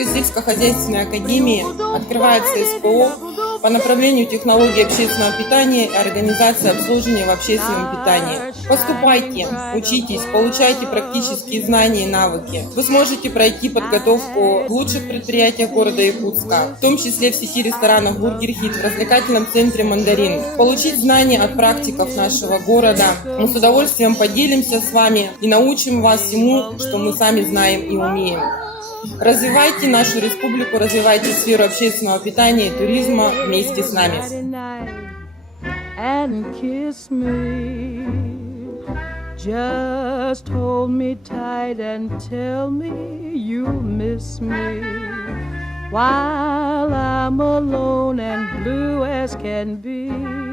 Иркутской сельскохозяйственной академии открывается СПО по направлению технологии общественного питания и организации обслуживания в общественном питании. Поступайте, учитесь, получайте практические знания и навыки. Вы сможете пройти подготовку в лучших предприятиях города Якутска, в том числе в сети ресторанов «Бургер Хит», в развлекательном центре «Мандарин». Получить знания от практиков нашего города. Мы с удовольствием поделимся с вами и научим вас всему, что мы сами знаем и умеем. Развивайте нашу республику, развивайте сферу общественного питания и туризма вместе с нами. Just hold me tight and tell me you miss me while I'm alone and blue as can be.